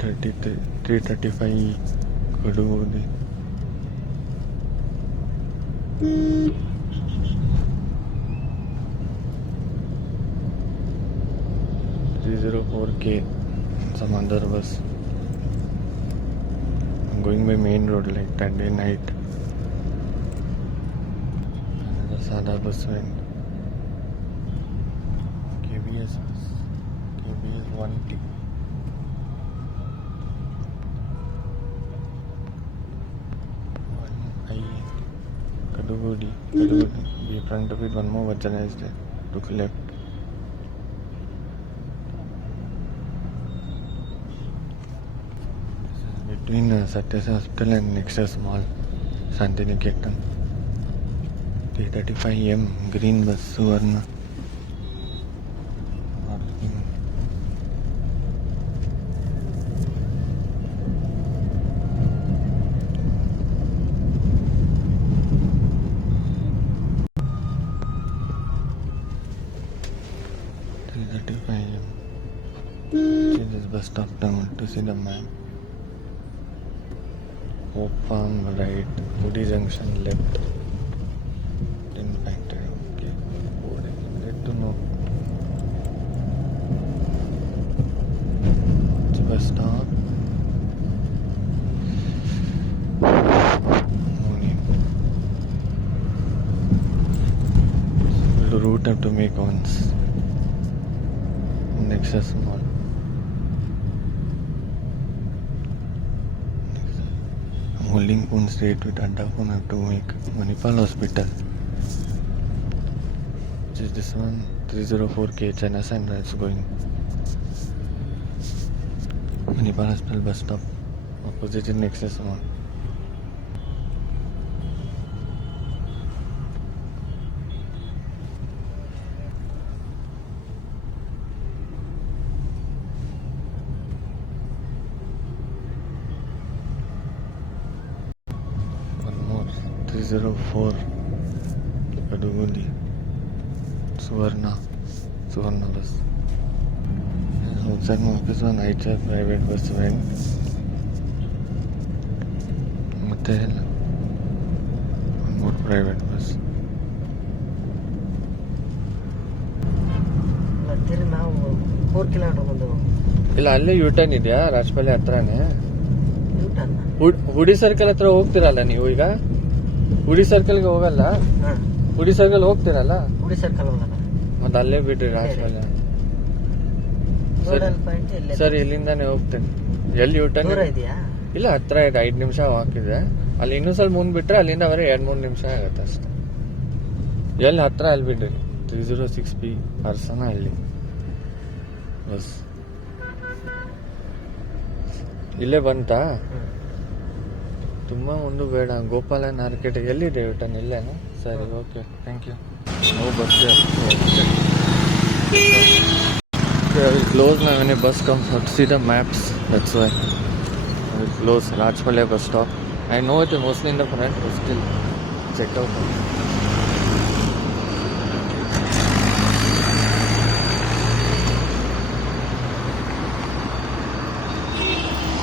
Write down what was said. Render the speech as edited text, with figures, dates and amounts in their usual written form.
3:33, 3:35 Kadugodi. 304K, some other bus. I'm going by main road like that day night. Another Sada bus went. KBS bus. KBS 1T. Kadugodi. Be front of it, one more Vajana is there. Took left. Between Satyas Hospital and Nexus Mall, Santiniketan. 3:35 AM, green bus, Suvarna. See this bus stop down to see the map. Hope Farm right, Woody Junction left. Didn't factor in. Okay, get to know. It's a bus stop. No need. The route have to make once. Nexus Mall. I'm holding phone straight with Adda phone. I have to make Manipal Hospital. Which is this one? 304K China Sandra is going. Manipal Hospital bus stop. Opposite in Nexus Mall. One more. 304 Kadugodi. Suvarna bus. Outside my office one IHR private bus went. ಮತ್ತೆ one more private bus. ನಾವು 4 kilometre ಮುಂದೆ ಇಲ್ಲ ಅಲ್ಲೇ U-turn ಇದೆಯಾ ರಾಜಪಾಳ್ಯ ಹತ್ರನೇ U-turn ಹುಡಿ circle ಹತ್ರ ಹೋಗ್ತಿರಲ್ಲ ನೀವು ಈಗ ಹುಡಿ ಸರ್ಕಲ್ಗೆ ಹೋಗಲ್ಲ ಹುಡಿ ಸರ್ಕಲ್ ಹೋಗ್ತಿರಲ್ಲ ಹುಡಿ ಸರ್ಕಲ್ ಹೋಗಲ್ಲ ಮತ್ತೆ ಅಲ್ಲೇ ಬಿಡ್ರಿ ರಾಜಪಾಳ್ಯ ಸರ್ ಇಲ್ಲಿಂದಾನೆ ಹೋಗ್ತೇನೆ ಎಲ್ಲಿ ಯೂಟರ್ನ್ ದೂರ ಇದೆಯಾ ಇಲ್ಲ ಹತ್ರ ಇದೆ 5 ನಿಮಿಷ ಹಾಕಿದೆ ಅಲ್ಲಿ ಇನ್ನೂ ಸ್ವಲ್ಪ ಮುಂದ್ ಬಿಟ್ರೆ ಅಲ್ಲಿಂದ ಬರೀ 2-3 ನಿಮಿಷ ಆಗತ್ತೆ ಅಷ್ಟೇ ಎಲ್ಲಿ ಹತ್ರ ಅಲ್ಲಿ ಬಿಡ್ರಿ 306P ಪರ್ಸನ ಇಲ್ಲಿ ಬಸ್ ಇಲ್ಲೇ ಬಂತಾ ತುಂಬಾ ಮುಂದೆ ಬೇಡ ಗೋಪಾಲ ಮಾರ್ಕೆಟ್ ಎಲ್ಲಿದೆ ಯೂಟರ್ನ್ ಇಲ್ಲೇನಾ ಸರಿ ಓಕೆ ಥ್ಯಾಂಕ್ ಯು ನಾವು ಬರ್ತೀವಿ I will close now when a bus comes out. See the maps, that's why. I will close Rajpalia bus stop. I know it mostly in the front, but still check out.